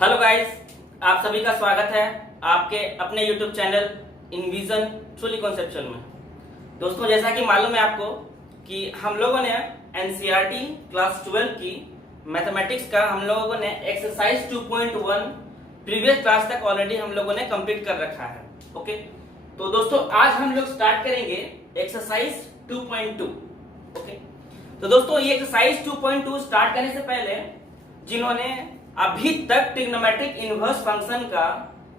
Hello guys, आप सभी का स्वागत है आपके अपने YouTube चैनल इनविजन ट्रूली कॉन्सेप्चुअल में। दोस्तों, जैसा कि मालूम है आपको कि हम लोगों ने एनसीईआरटी क्लास 12 की मैथमेटिक्स का हम लोगों ने एक्सरसाइज 2.1 प्रीवियस क्लास तक ऑलरेडी हम लोगों ने कंप्लीट कर रखा है। ओके, तो दोस्तों आज हम लोग स्टार्ट करेंगे एक्सरसाइज 2.2। ओके, तो दोस्तों ये एक्सरसाइज 2.2 स्टार्ट करने से पहले जिन्होंने अभी तक ट्रिग्नोमेट्रिक इनवर्स फंक्शन का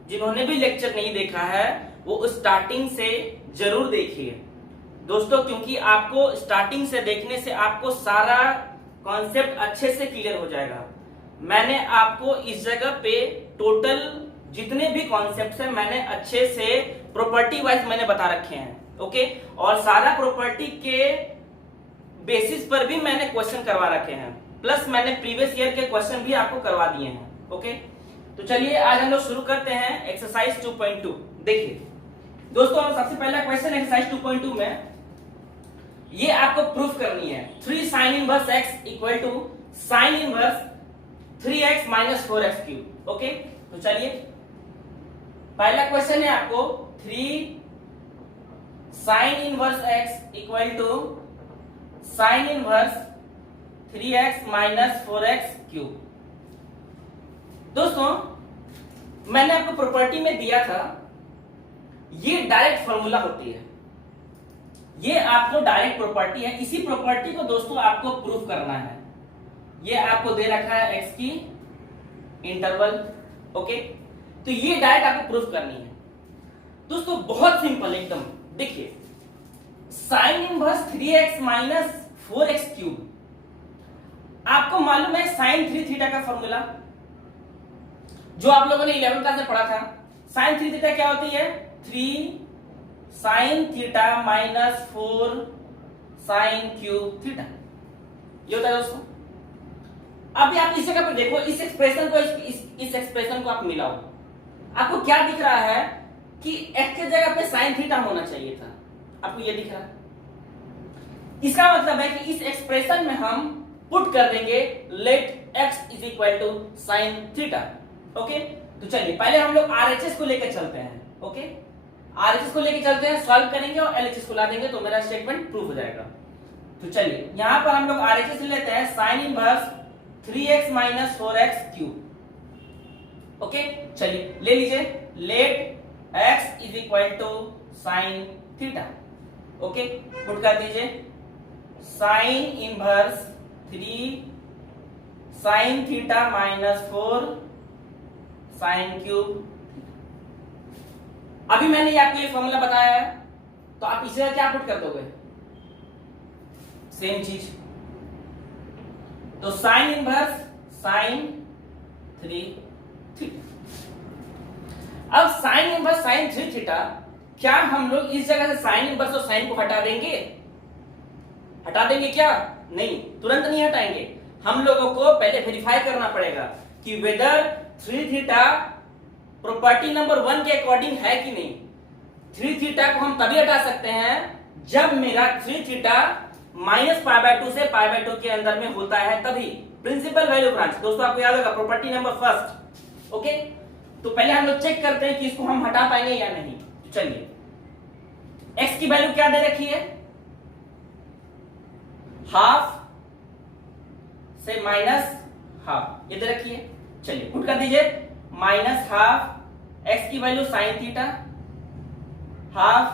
जिन्होंने भी लेक्चर नहीं देखा है वो स्टार्टिंग से जरूर देखिए दोस्तों, क्योंकि आपको स्टार्टिंग से देखने से आपको सारा कॉन्सेप्ट अच्छे से क्लियर हो जाएगा। मैंने आपको इस जगह पे टोटल जितने भी कॉन्सेप्ट है मैंने अच्छे से प्रॉपर्टी वाइज मैंने बता रखे हैं। ओके, और सारा प्रॉपर्टी के बेसिस पर भी मैंने क्वेश्चन करवा रखे हैं, प्लस मैंने प्रीवियस ईयर के क्वेश्चन भी आपको करवा दिए हैं। ओके, तो चलिए आज हम लोग शुरू करते हैं एक्सरसाइज 2.2। देखिए दोस्तों, सबसे पहला क्वेश्चन एक्सरसाइज 2.2 में ये आपको प्रूफ करनी है 3 sin inverse x equal to sine inverse 3x minus 4x cube. Okay, तो चलिए पहला क्वेश्चन है आपको 3 sin inverse x equal to sine inverse 3x minus 4x cube. दोस्तों, मैंने आपको प्रॉपर्टी में दिया था ये डायरेक्ट फॉर्मूला होती है, ये आपको डायरेक्ट प्रॉपर्टी है। इसी प्रॉपर्टी को दोस्तों आपको प्रूफ करना है। ये आपको दे रखा है x की इंटरवल। ओके, तो ये डायरेक्ट आपको प्रूफ करनी है दोस्तों, बहुत सिंपल एकदम। देखिए sign inverse 3x minus 4x cube, आपको मालूम है साइन 3 थीटा का फॉर्मूला जो आप लोगों ने 11th क्लास में पढ़ा था। साइन 3 थीटा क्या होती है? 3 sine theta minus 4 sine cube theta, ये होता है दोस्तों। अब आप इस जगह पर देखो, इस एक्सप्रेशन को इस एक्सप्रेशन को आप मिलाओ, आपको क्या दिख रहा है कि x के जगह पे साइन थीटा होना चाहिए था, आपको ये दिख रहा है। इसका मतलब है कि इस एक्सप्रेशन में हम पुट कर देंगे let x is equal to sine theta. Okay, तो चलिए पहले हम लोग RHS को लेकर चलते हैं। ओके, RHS को लेकर चलते हैं, सॉल्व करेंगे और LHS को ला देंगे तो मेरा स्टेटमेंट प्रूफ हो जाएगा। तो चलिए यहां पर हम लोग RHS लेते हैं sine inverse 3x minus 4x cube. Okay, चलिए ले लीजिए let x is equal to sine theta. Okay, put कर दीजिए sine inverse 3 sine theta minus 4 sine cube. अभी मैंने आपको ये फॉर्मूला बताया है, तो आप इसे क्या पुट कर दोगे? सेम चीज, तो साइन इनवर्स साइन 3 थीटा। अब साइन इनवर्स साइन 3 थीटा, क्या हम लोग इस जगह से साइन इनवर्स और साइन को हटा देंगे? हटा देंगे क्या? नहीं, तुरंत नहीं हटाएंगे। हम लोगों को पहले वेरीफाई करना पड़ेगा कि वेदर 3 थीटा प्रॉपर्टी नंबर 1 के अकॉर्डिंग है कि नहीं। 3 थीटा को हम तभी हटा सकते हैं जब मेरा 3 थीटा माइनस π/2 से π/2 के अंदर में होता है, तभी। प्रिंसिपल वैल्यू ब्रांच दोस्तों आपको याद होगा, प्रॉपर्टी नंबर फर्स्ट। ओके, तो पहले हम लोग चेक करते हैं कि इसको हम हटा पाएंगे या नहीं। तो चलिए x की वैल्यू क्या दे रखी है? हाफ से माइनस हाफ, ये दे रखी है। चलिए पुट कर दीजिए माइनस हाफ x की value sine theta, half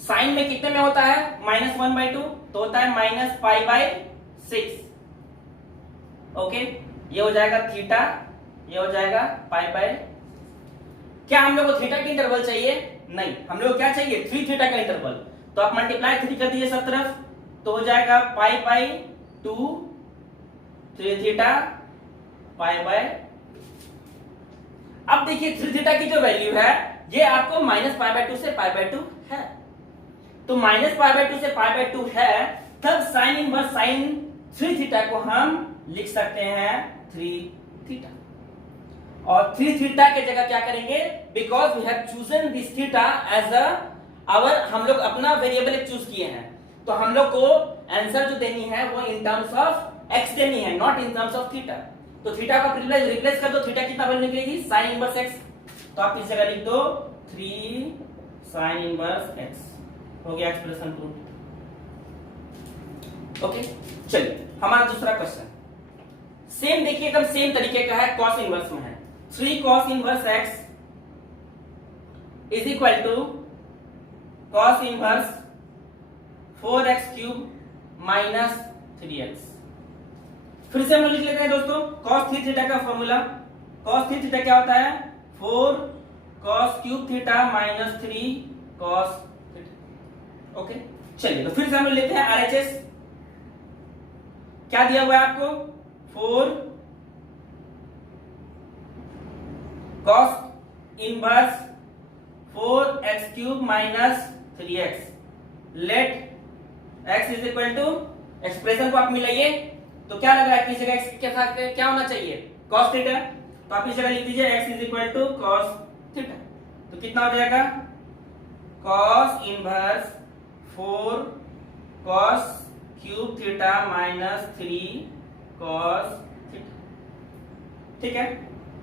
sine में कितने में होता है? -1/2, तो होता है -π/6। ओके, ये हो जाएगा थीटा, ये हो जाएगा π/। क्या हम लोग को थीटा की इंटरवल चाहिए? नहीं, हम लोग को क्या चाहिए? 3 थीटा का इंटरवल। तो आप मल्टीप्लाई 3 कर दीजिए सब तरफ, तो हो जाएगा π/2 3 थीटा π/। अब देखिए 3 थीटा की जो वैल्यू है ये आपको -π/2 से π/2 है, तो -π/2 से π/2 है, तब साइन इनवर्स साइन 3 थीटा को हम लिख सकते हैं 3 थीटा। और 3 थीटा के जगह क्या करेंगे? Because we have chosen this theta as our, हम लोग अपना वेरिएबल चूज किए हैं, तो हम लोग को आंसर जो देनी है वो इन टर्म्स ऑफ x देनी है, not in terms of theta. तो थीटा का रिप्लेस कर दो, थीटा कितना वैल्यू निकलेगी साइन इनवर्स एक्स, तो आप इस जगह लिख दो 3 साइन इनवर्स एक्स, हो गया एक्सप्रेशन प्रूव। ओके चलिए हमारा दूसरा क्वेश्चन सेम देखिए, एकदम सेम तरीके का है, कॉस इनवर्स में है। 3 cos inverse x is equal to cos inverse 4x cube minus 3x। फिर से हम लोग लिख लेते हैं दोस्तों cos 3 थीटा का फॉर्मूला। cos 3 थीटा क्या होता है 4 cos cube theta minus 3 cos theta. Okay चलिए तो फिर से हम लोग लेते हैं RHS। क्या दिया हुआ है आपको 4 cos inverse 4x cube minus 3x। Let x is equal to, expression को आप मिलाइए तो क्या लग रहा है, किस जगह x के साथ क्या होना चाहिए cos थीटा, तो आप इस जगह लिख दीजिए x is equal to cos theta. तो कितना हो जाएगा cos inverse 4 cos cube theta minus 3 cos theta. ठीक है,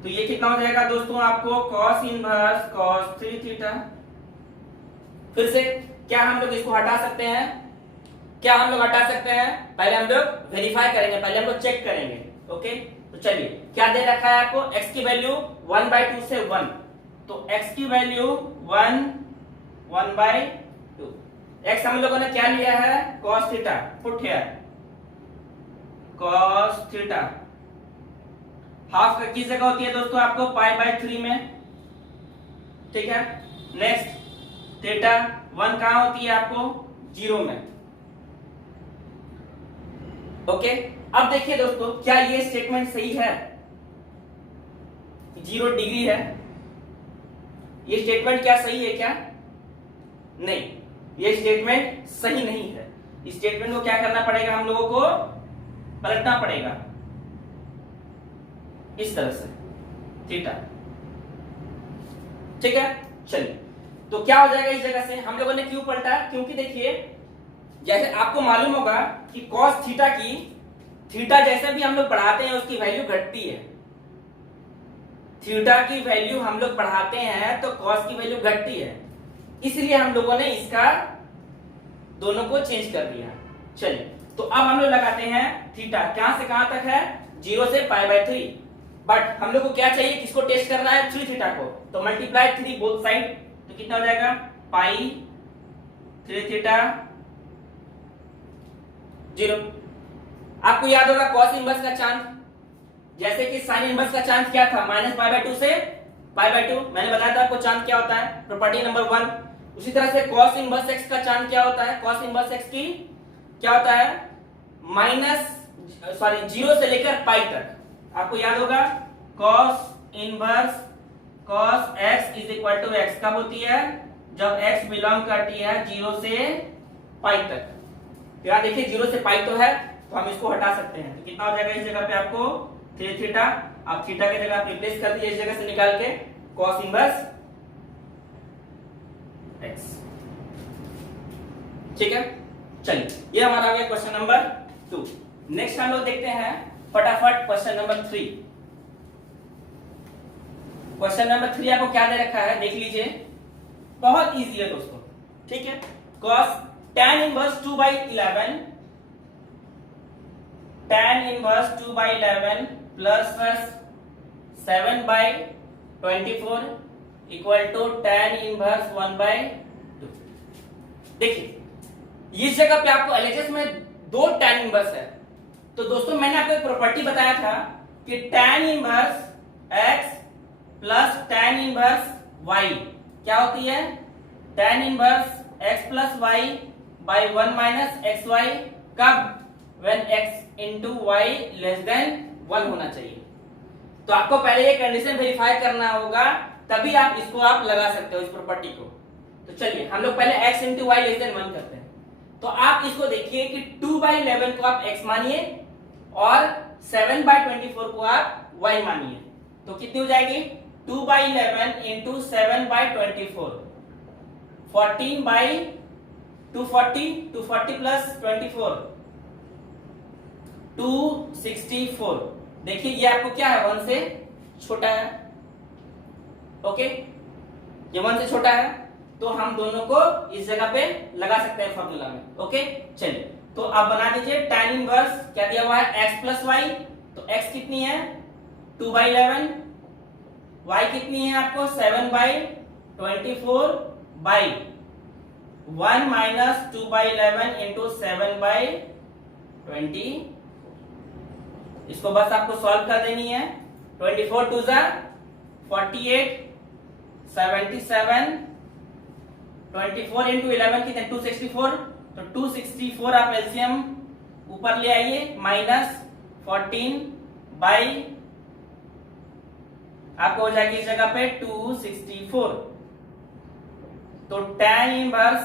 तो ये कितना हो जाएगा दोस्तों आपको cos इनवर्स cos 3 थीटा। फिर से क्या हम लोग इसको हटा सकते हैं, क्या हम लोग हटा सकते हैं, पहले हम लोग वेरीफाई करेंगे, पहले हम लोग चेक करेंगे। ओके तो चलिए क्या दे रखा है आपको, x की वैल्यू 1/2 से 1, तो x की वैल्यू 1/2। x हम लोगों ने क्या लिया है cos theta, put here cos theta. Half किस जगह होती है दोस्तों आपको π/3 में, ठीक है। नेक्स्ट थीटा 1 कहां होती है आपको 0 में। ओके अब देखिए दोस्तों क्या ये स्टेटमेंट सही है, 0 डिग्री है, ये स्टेटमेंट क्या सही है क्या, नहीं ये स्टेटमेंट सही नहीं है। इस स्टेटमेंट को क्या करना पड़ेगा, हम लोगों को पलटना पड़ेगा इस तरह से थीटा। ठीक है चलिए तो क्या हो जाएगा, इस जगह से हम लोगों ने क्यों पलटा, क्योंकि देखिए जैसे आपको मालूम होगा कि cos थीटा की, थीटा जैसे भी हम लोग बढ़ाते हैं उसकी वैल्यू घटती है, थीटा की वैल्यू हम लोग बढ़ाते हैं तो cos की वैल्यू घटती है, इसलिए हम लोगों ने इसका दोनों को चेंज कर दिया। चलिए तो अब हम लोग लगाते हैं थीटा कहां से कहां तक है 0 से π/3, बट हम लोग को क्या चाहिए, किसको टेस्ट करना है 3 थीटा को, तो मल्टीप्लाई 3 बोथ साइड, तो कितना हो जाएगा π3 थीटा 0। आपको याद होगा cos इनवर्स का चांस, जैसे कि sin इनवर्स का चांस क्या था -π/2 से π/2, मैंने बताया था आपको चांस क्या होता है, प्रॉपर्टी नंबर 1। उसी तरह से cos इनवर्स x का चांस क्या होता है, cos इनवर्स x की क्या होता है 0 से लेकर पाई तक, आपको याद होगा cos inverse cos x is equal to x कब होती है, जब x बिलोंग करती है 0 से पाई तक। फिर आप देखिए 0 से पाई तो है, तो हम इसको हटा सकते हैं, तो कितना हो जाएगा इस जगह पे आपको 3 थीटा, आप थीटा की जगह आप रिप्लेस कर दीजिए इस जगह से निकाल के cos इनवर्स x। ठीक है चलिए ये हमारा आ गया क्वेश्चन नंबर 2। नेक्स्ट हम लोग देखते हैं फटाफट क्वेश्चन नंबर 3। क्वेश्चन नंबर 3 आपको क्या दे रखा है देख लीजिए, बहुत इजी है दोस्तों। ठीक है cos tan inverse 2/11 tan inverse 2/11 plus 7/24 equal to tan inverse 1/2। देखिए इस जगह पे आपको एलएचएस में 2 tan इनवर्स है, तो दोस्तों मैंने आपको एक प्रॉपर्टी बताया था कि tan inverse x plus tan inverse y क्या होती है, tan inverse x plus y by 1 minus x y, कब, when x into y less than 1 होना चाहिए। तो आपको पहले ये कंडीशन वेरीफाई करना होगा, तभी आप इसको आप लगा सकते हो इस प्रॉपर्टी को। तो चलिए हम लोग पहले x into y less than 1 करते हैं। तो आप इसको देखिए कि 2/11 को आप x मानिए और 7/24 को आप y मानिए, तो कितनी हो जाएगी 2/11 into 7/24, 14/240 प्लस 24 264 देखिए ये आपको क्या है, 1 से छोटा है। ओके, ये 1 से छोटा है, तो हम दोनों को इस जगह पे लगा सकते हैं फॉर्मूला में। ओके, चलिए तो आप बना दीजिए tan इनवर्स, क्या दिया हुआ है x प्लस वाई, तो x कितनी है 2/11, y कितनी है आपको 7/24 बाई 1 माइनस 2/11 इंटू 7/20। इसको बस आपको सॉल्व कर देनी है। 24 टू जा 48, 77, 24 इंटू 11 कितने 264, तो 264 आप एलसीएम ऊपर ले आइए, माइनस 14 बाई आपको हो जाएगी इस जगह पे 264। तो tan इनवर्स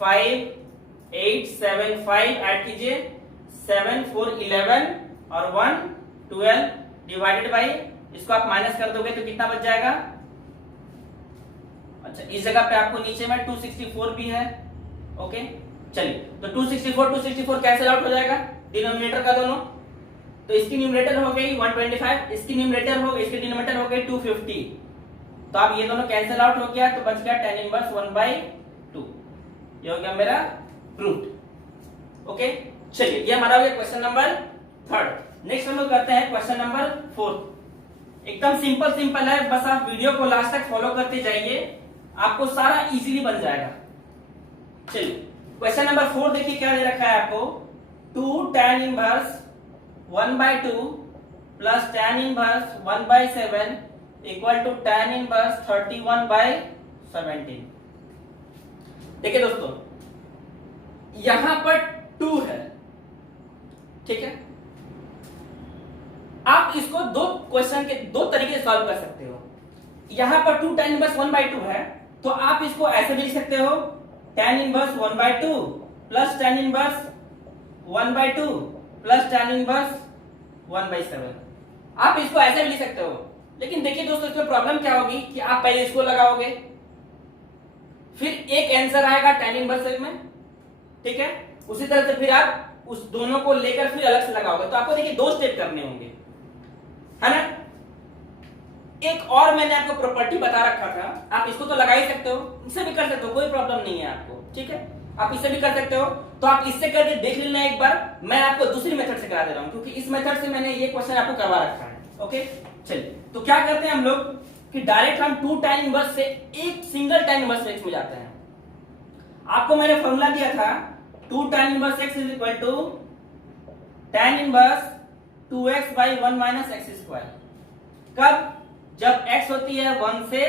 5 8 7 5 ऐड कीजिए, 7 4 11 और 1 12 डिवाइडेड बाई, इसको आप माइनस कर दोगे तो कितना बच जाएगा। अच्छा, इस जगह पे आपको नीचे में 264 भी है। ओके, चलिए तो 264 कैंसिल आउट हो जाएगा डिनोमिनेटर का दोनों, तो इसकी न्यूमरेटर हो गई 125, इसकी न्यूमरेटर हो गई, इसकी डिनोमिनेटर हो गई 250, तो अब ये दोनों कैंसिल आउट हो गया, तो बच गया tan इनवर्स 1/2। ये हो गया मेरा प्रूफ। ओके, चलिए ये हमारा हो गया क्वेश्चन नंबर 3। नेक्स्ट हम लोग करते हैं क्वेश्चन नंबर 4। एकदम सिंपल है, बस आप वीडियो को लास्ट तक फॉलो करते जाइए, आपको सारा इजीली बन जाएगा। चलिए क्वेश्चन नंबर 4 देखिए क्या दे रखा है आपको, 2 tan inverse 1/2 plus tan inverse 1/7 equal to tan inverse 31/17। देखिए दोस्तों, यहां पर 2 है, ठीक है। आप इसको दो क्वेश्चन के दो तरीके से सॉल्व कर सकते हो। यहां पर 2 tan इनवर्स 1/2 है, तो आप इसको ऐसे भी लिख सकते हो, tan inverse 1/2 plus tan inverse 1/2 plus tan inverse 1/7। आप इसको ऐसे भी लिख सकते हो, लेकिन देखिए दोस्तों इसमें प्रॉब्लम क्या होगी कि आप पहले इसको लगाओगे, फिर एक आंसर आएगा tan इनवर्स में, ठीक है। उसी तरह से फिर आप उस दोनों को लेकर फिर अलग से लगाओगे, तो आपको देखिए 2 स्टेप करने होंगे, है ना। एक और मैंने आपको प्रॉपर्टी बता रखा था, आप इसको तो लगा ही सकते हो, इससे भी कर सकते हो, कोई प्रॉब्लम नहीं है आपको, ठीक है। आप इससे भी कर सकते हो, तो आप इससे करके देख लेना एक बार, मैं आपको दूसरी मेथड से करा दे रहा हूं, क्योंकि इस मेथड से मैंने ये क्वेश्चन आपको करवा रखा है। ओके, चलिए तो क्या करते हैं हम लोग कि डायरेक्ट हम 2 tan इनवर्स से एक सिंगल tan इनवर्स x में जाते हैं। आपको मैंने फॉर्मूला दिया था 2 tan inverse x is equal to tan inverse 2x by 1 minus x square. कब? जब x होती है 1 से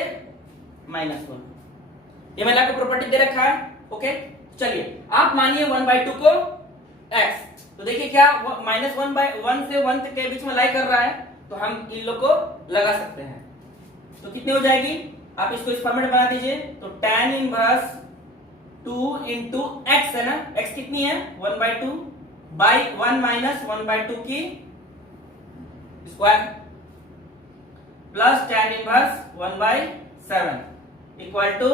-1। ये मैंने आपको प्रॉपर्टी दे रखा है। ओके, चलिए आप मानिए 1/2 को x, तो देखिए क्या -1 से 1 के बीच में लाई कर रहा है, तो हम इन लोग को लगा सकते हैं। तो कितनी हो जाएगी, आप इसको इस फॉर्मेट में बना दीजिए, तो tan इनवर्स 2 इंटू x है ना, x कितनी है 1/2 बाई 1 माइनस 1/2 की square plus tan inverse 1/7 equal to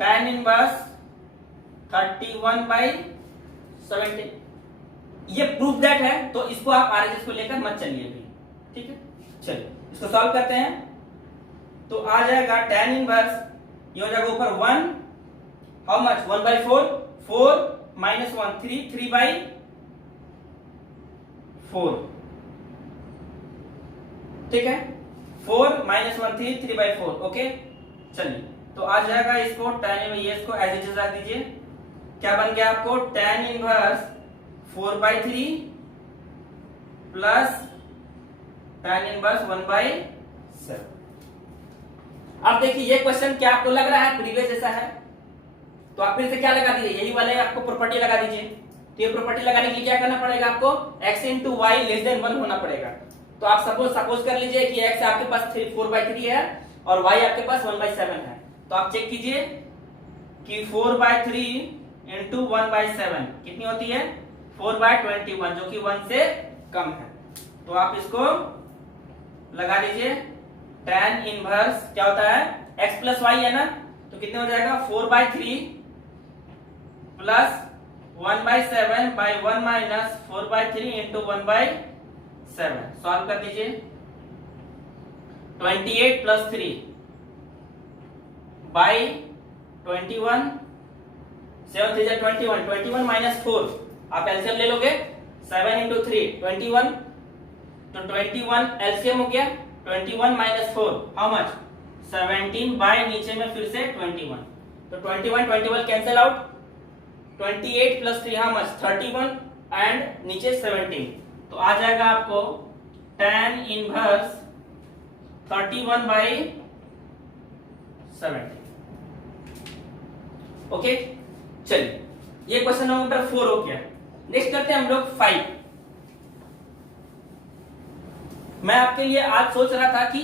tan inverse 31/17। ये प्रूफ दैट है, तो इसको आप आरएचएस को लेकर मत चलिए भी, ठीक है। चलिए इसको सॉल्व करते हैं, तो आ जाएगा tan इनवर्स, ये हो जाएगा ऊपर 1, हाउ मच 1/4, 4 माइनस 1 3, 3/4, ठीक है। 4 माइनस 1 3, 3/4। ओके, चलिए तो आ जाएगा इसको tan में, ये इसको एज इट इज रख दीजिए। क्या बन गया आपको tan inverse 4/3 plus tan inverse 1/7। अब देखिए ये क्वेश्चन क्या आपको लग रहा है प्रीवियस जैसा है, तो आप फिर से क्या लगा दीजिए, यही वाले आपको प्रॉपर्टी लगा दीजिए। तो ये प्रॉपर्टी लगाने के लिए क्या करना पड़ेगा आपको, x into y less than 1 होना पड़ेगा। तो आप सपोज कर लीजिए कि x आपके पास 4/3 है और y आपके पास 1/7 है, तो आप चेक कीजिए कि 4/3 इंटू 1/7 कितनी होती है 4/21, जो कि 1 से कम है। तो आप इसको लगा दीजिए, tan इनवर्स क्या होता है x प्लस वाई है ना, तो कितने हो जाएगा 4/3 plus 1/7 by 1 minus 4/3 into 1/7। 7। Solve कर दीजिए। 28 प्लस 3 बाई 21, 7 3 21, 21 माइनस 4, आप एलसीएम ले लोगे। 7 इंटू 3 21, तो 21 एलसीएम हो गया। 21 माइनस 4 हाउ मच 17 बाय नीचे में फिर से 21, तो 21 cancel out. 28 plus 3 how much 31 and नीचे 17, तो आ जाएगा आपको tan इनवर्स 31 बाई 17। ओके, चलिए ये क्वेश्चन नंबर 4 हो गया। नेक्स्ट करते हैं हम लोग 5। मैं आपके लिए आज सोच रहा था कि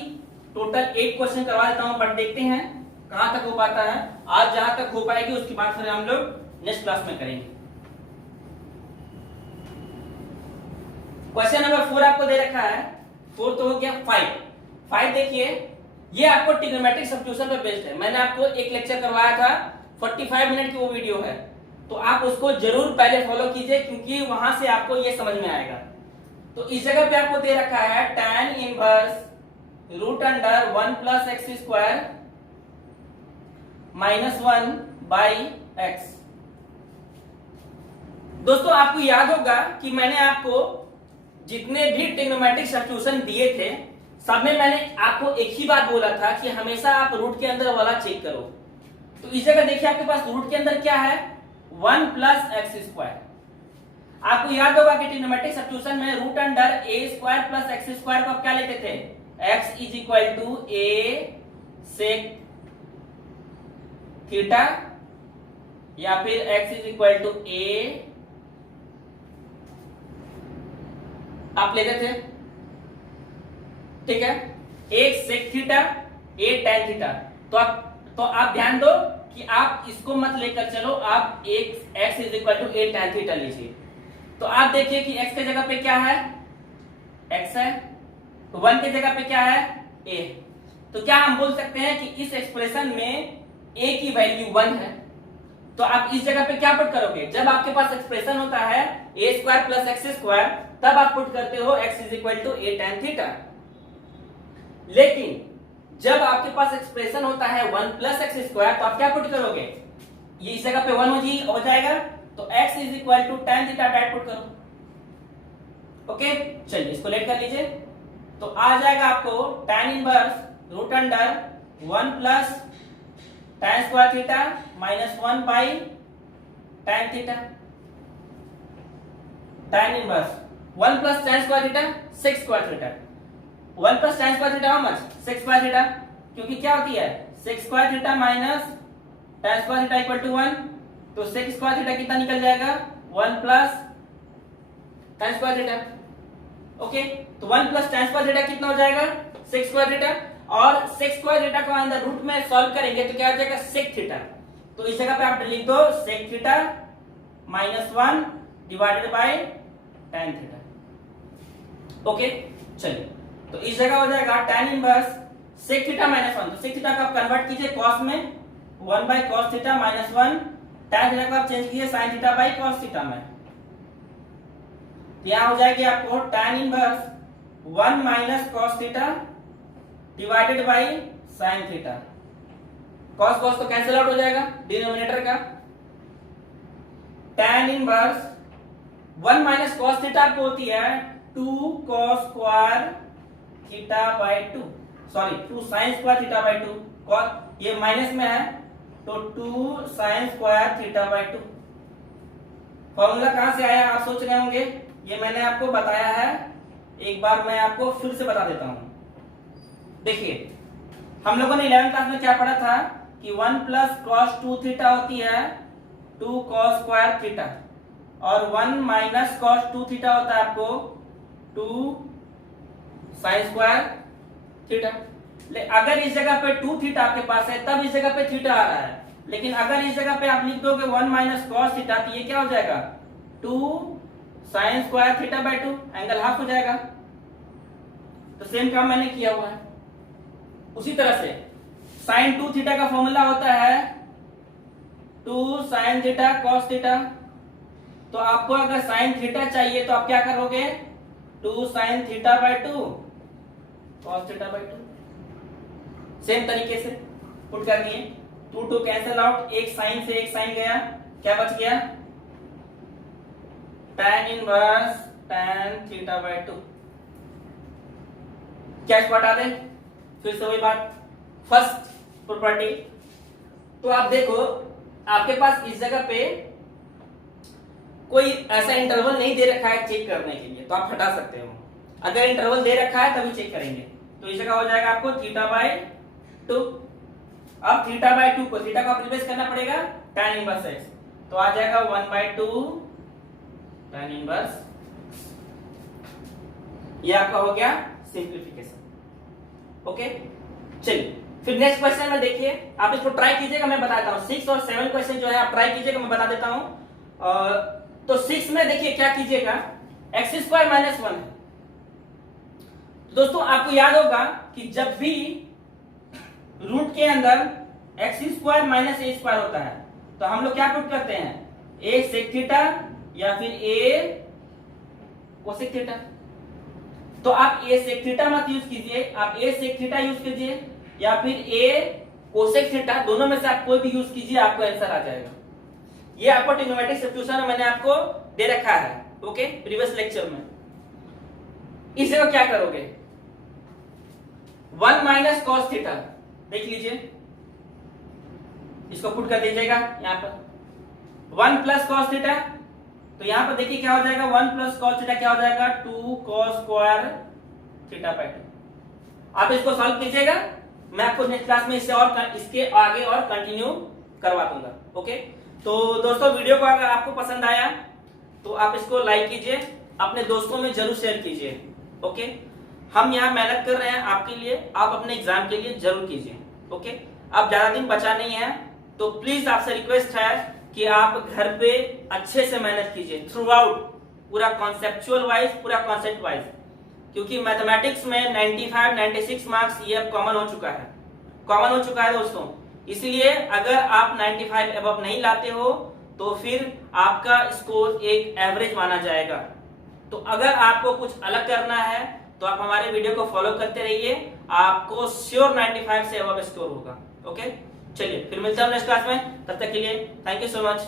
टोटल 8 क्वेश्चन करवा देता हूं, बट देखते हैं कहां तक हो पाता है। आज जहां तक हो पाएगी उसके बाद फिर हम लोग नेक्स्ट क्लास में करेंगे। क्वेश्चन नंबर 4 आपको दे रखा है। 4 तो हो गया। 5 देखिए, ये आपको ट्रिग्नोमेट्रिक सब्स्टिट्यूशन पर बेस्ड है। मैंने आपको एक लेक्चर करवाया था, 45 मिनट की वो वीडियो है, तो आप उसको जरूर पहले फॉलो कीजिए, क्योंकि वहां से आपको ये समझ में आएगा। तो इस जगह पे आपको दे रखा है tan inverse root under 1 plus x square minus 1 by x. दोस्तों आपको याद होगा कि मैंने आपको जितने भी ट्रिग्नोमेट्रिक सब्स्टिट्यूशन दिए थे, सब में मैंने आपको एक ही बात बोला था कि हमेशा आप रूट के अंदर वाला चेक करो। तो इस जगह देखिए आपके पास रूट के अंदर क्या है 1 प्लस एक्स स्क्वायर। आपको याद होगा कि ट्रिग्नोमेट्रिक सब्स्टिट्यूशन में root under a square plus x square को आप क्या लेते थे, x is equal to a sec theta, या फिर x is equal to a आप लेते थे, ठीक है, एक sec theta a tan theta. तो आप ध्यान दो कि आप इसको मत लेकर चलो, आप एक x is equal to a tan theta लीजिए। तो आप देखिए कि x के जगह पे क्या है, x है, तो 1 के जगह पे क्या है a। तो क्या हम बोल सकते हैं कि इस एक्सप्रेशन में a की वैल्यू 1 है। तो आप इस जगह पे क्या पुट करोगे, जब आपके पास एक्सप्रेशन होता है a square plus x square, तब आप पुट करते हो x is equal to a tan theta. लेकिन जब आपके पास एक्सप्रेशन होता है 1 प्लस एक्स स्क्वायर, तो आप क्या पुट करोगे, ये इस जगह पे 1 हो जाएगा, तो x is equal to tan theta direct put करो। ओके, चलिए इसको लेट कर लीजिए। तो आ जाएगा आपको tan inverse root under 1 plus tan square theta minus 1 by tan theta. tan inverse 1 plus tan square theta 6 square theta, 1 plus tan square theta how much 6 square theta, क्योंकि क्या होती है 6 square theta minus tan square theta equal to 1, तो 6 square theta कितना निकल जाएगा 1 plus tan square theta. Okay, तो 1 plus tan square theta कितना हो जाएगा 6 स्क्वायर थीटा, और 6 स्क्वायर थीटा को अंदर रूट में सॉल्व करेंगे तो क्या हो जाएगा sec थीटा। तो इस जगह पे आप लिख दो sec theta minus 1 divided by tan theta. Okay, चलिए तो इस जगह हो जाएगा tan inverse sec theta minus 1, तो sec थीटा को आप कन्वर्ट कीजिए cos में, 1 by cos theta minus 1, tan theta को आप चेंज कीजिए sin theta by cos theta में, तो यहां हो जाएगी आपको tan inverse 1 minus cos theta divided by sin theta. cos cos तो कैंसिल आउट हो जाएगा डिनोमिनेटर का। tan inverse 1 minus cos theta आपको होती है 2 cos square theta by 2, sorry 2 sin square theta by 2, cos ये माइनस में है तो 2 sin square theta by 2। Formula कहां से आया आप सोच रहे होंगे, ये मैंने आपको बताया है, एक बार मैं आपको फिर से बता देता हूं। देखिए हम लोगों ने 11th क्लास में क्या पढ़ा था कि 1 प्लस cos 2 थीटा होती है 2 cos स्क्वायर थीटा, और 1 माइनस cos 2 थीटा होता है आपको 2 sin स्क्वायर थीटा। अगर इस जगह पे 2 थीटा आपके पास है तब इस जगह पे थीटा आ रहा है, लेकिन अगर इस जगह पे आप लिख दोगे 1 माइनस cos थीटा, तो ये क्या हो जाएगा 2 sin square theta by 2, angle half हो जाएगा। तो सेम काम मैंने किया हुआ है। उसी तरह से sin 2 थीटा का फॉर्मूला होता है 2 sin थीटा cos थीटा, तो आपको अगर sin थीटा चाहिए तो आप क्या करोगे 2 sin theta by 2 cos theta by 2। Same तरीके से पुट कर दिए, 2 कैंसिल आउट, एक साइन से एक साइन गया, क्या बच गया tan inverse tan theta by 2। क्या इसको हटा दें? फिर से वही बात, फर्स्ट प्रॉपर्टी। तो आप देखो आपके पास इस जगह पे कोई ऐसा इंटरवल नहीं दे रखा है चेक करने के लिए, तो आप हटा सकते हो। अगर इंटरवल दे रखा है तभी चेक करेंगे। तो इस जगह हो जाएगा आपको थीटा बाय 2। अब थीटा बाय 2 को थीटा को रिप्लेस करना पड़ेगा tan इनवर्स x, तो आ जाएगा 1/2 tan इनवर्स। ये आपका हो गया सिंप्लीफिकेशन। ओके, चलिए फिर नेक्स्ट क्वेश्चन में देखिए, आप इसको ट्राई कीजिएगा, मैं बताता हूं। 6 और 7 क्वेश्चन जो है आप ट्राई कीजिएगा, मैं बता देता हूं। तो 6 में देखिए क्या कीजिएगा, x² - 1 है। दोस्तों आपको याद होगा कि जब भी रूट के अंदर x² - a² होता है तो हम लोग क्या पुट करते हैं, a sec थीटा या फिर a cosec थीटा। तो आप a sec थीटा मत यूज कीजिए, आप a sec थीटा यूज कीजिए या फिर a cosec थीटा, दोनों में से आप कोई भी यूज कीजिए, आपको आंसर आ जाएगा। ये आपको ट्रिग्नोमेट्रिक सब्स्टिट्यूशन मैंने आपको दे रखा है, ओके, प्रीवियस लेक्चर में। इस जगह क्या करोगे, 1 माइनस cos थीटा, देख लीजिए, इसको पुट कर दीजिएगा यहां पर 1 प्लस cos थीटा। तो यहां पर देखिए क्या हो जाएगा, 1 प्लस cos थीटा क्या हो जाएगा, 2 cos स्क्वायर थीटा बाय 2। आप इसको सॉल्व कीजिएगा, मैं आपको नेक्स्ट क्लास में इसके आगे और कंटिन्यू करवा दूंगा। ओके, तो दोस्तों वीडियो को अगर आपको पसंद आया तो आप इसको लाइक कीजिए, अपने दोस्तों में जरूर शेयर कीजिए। ओके, हम यहाँ मेहनत कर रहे हैं आपके लिए, आप अपने एग्जाम के लिए जरूर कीजिए। ओके, अब ज्यादा दिन बचा नहीं है, तो प्लीज आपसे रिक्वेस्ट है कि आप घर पे अच्छे से मेहनत कीजिए थ्रू आउट, पूरा कॉन्सेप्चुअल वाइज, पूरा कॉन्सेप्ट वाइज, क्योंकि मैथमेटिक्स में 95, 96 मार्क्स ये अब कॉमन हो चुका है दोस्तों। इसलिए अगर आप 95 अबव नहीं लाते हो तो फिर आपका स्कोर एक एवरेज माना जाएगा। तो अगर आपको कुछ अलग करना है तो आप हमारे वीडियो को फॉलो करते रहिए, आपको श्योर 95 से अबव स्कोर होगा। ओके, चलिए फिर मिलते हैं नेक्स्ट क्लास में, तब तक के लिए थैंक यू सो मच।